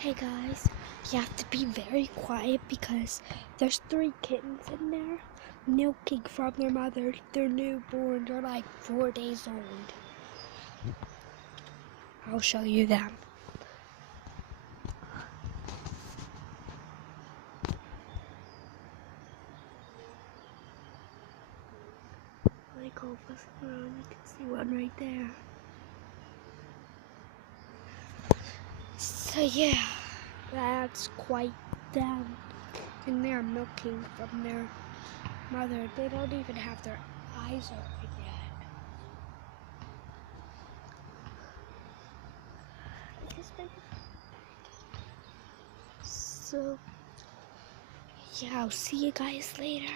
Hey guys, you have to be very quiet because there's 3 kittens in there milking from their mother. They're newborn, they're like 4 days old. I'll show you them. Like go around, you can see one right there. So yeah, that's quite them. And they're milking from their mother. They don't even have their eyes open yet. So yeah, I'll see you guys later.